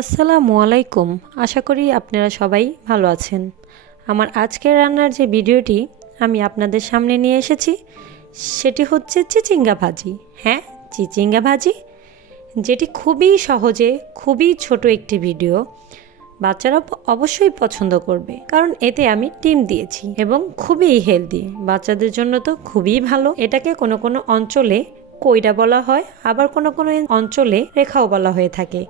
আসসালামু আলাইকুম। আশা করি আপনারা সবাই ভালো আছেন। আমার আজকের রান্নার যে ভিডিওটি আমি আপনাদের সামনে নিয়ে এসেছি সেটি হচ্ছে চিচিঙ্গা ভাজি। হ্যাঁ, চিচিঙ্গা ভাজি, যেটি খুবই সহজে, খুবই ছোট একটি ভিডিও। বাচ্চারা অবশ্যই পছন্দ করবে, কারণ এতে আমি ডিম দিয়েছি এবং খুবই হেলদি। বাচ্চাদের জন্য তো খুবই ভালো। এটাকে কোনো কোনো অঞ্চলে কইরা বলা হয়, আবার কোনো কোনো অঞ্চলে রেখাও বলা হয়ে থাকে।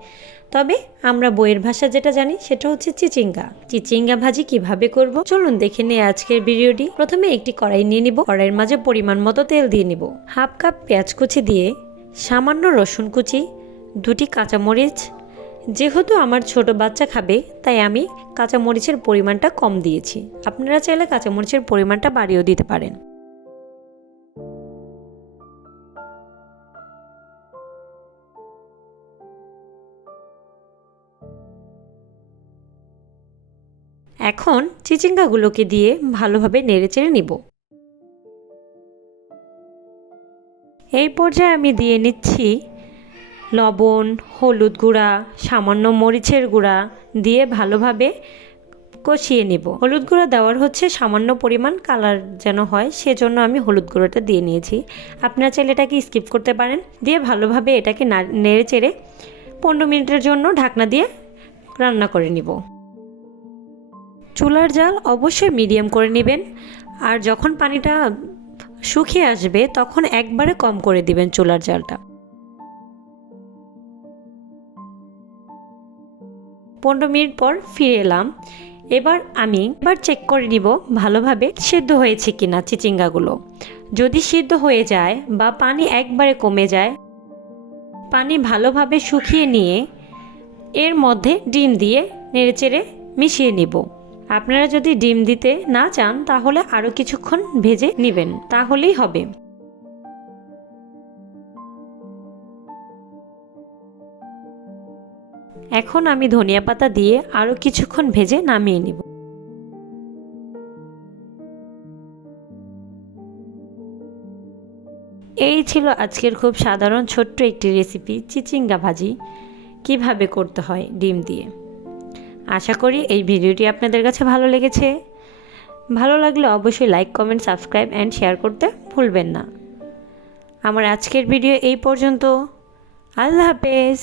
তবে আমরা বইয়ের ভাষা যেটা জানি সেটা হচ্ছে চিচিঙ্গা। চিচিঙ্গা ভাজি কিভাবে করব চলুন দেখে নিই আজকের ভিডিওটি। প্রথমে একটি কড়াই নিয়ে নিব। কড়াইয়ের মাঝে পরিমাণ মতো তেল দিয়ে নিব। হাফ কাপ পেঁয়াজ কুচি দিয়ে, সামান্য রসুন কুচি, 2টি কাঁচামরিচ। যেহেতু আমার ছোট বাচ্চা খাবে তাই আমি কাঁচামরিচের পরিমাণটা কম দিয়েছি। আপনারা চাইলে কাঁচামরিচের পরিমাণটা বাড়িয়েও দিতে পারেন। এখন চিচিঙ্গাগুলোকে দিয়ে ভালোভাবে নেড়েচেড়ে নিব। এই পর্যায়ে আমি দিয়ে নিচ্ছি লবণ, হলুদ গুঁড়া, সামান্য মরিচের গুঁড়া দিয়ে ভালোভাবে কষিয়ে নিব। হলুদ গুঁড়া দেওয়ার হচ্ছে সামান্য পরিমাণ কালার যেন হয়, সেজন্য আমি হলুদ গুঁড়োটা দিয়ে নিয়েছি। আপনারা চাইলে এটাকে স্কিপ করতে পারেন। দিয়ে ভালোভাবে এটাকে নেড়ে চেড়ে 15 মিনিটের জন্য ঢাকনা দিয়ে রান্না করে নিব। চুলার জাল অবশ্যই মিডিয়াম করে নেবেন, আর যখন পানিটা শুকিয়ে আসবে তখন একবারে কম করে দিবেন চুলার জালটা। 15 মিনিট পর ফিরে এলাম। এবার চেক করে নিব ভালোভাবে সিদ্ধ হয়েছে কিনা চিচিঙ্গাগুলো। যদি সিদ্ধ হয়ে যায় বা পানি একবারে কমে যায়, পানি ভালোভাবে শুকিয়ে নিয়ে এর মধ্যে ডিম দিয়ে নেড়েচেড়ে মিশিয়ে নিব। আপনারা যদি ডিম দিতে না চান তাহলে আরও কিছুক্ষণ ভেজে নেবেন, তাহলেই হবে। এখন আমি ধনিয়া পাতা দিয়ে আরও কিছুক্ষণ ভেজে নামিয়ে নিব। এই ছিল আজকের খুব সাধারণ ছোট্ট একটি রেসিপি, চিচিঙ্গা ভাজি কিভাবে করতে হয় ডিম দিয়ে। আশা করি এই ভিডিওটি আপনাদের কাছে ভালো লেগেছে। ভালো লাগলে অবশ্যই like, comment, subscribe and share করতে ভুলবেন না। আমার আজকের ভিডিও এই পর্যন্ত। আল্লাহ হাফেজ।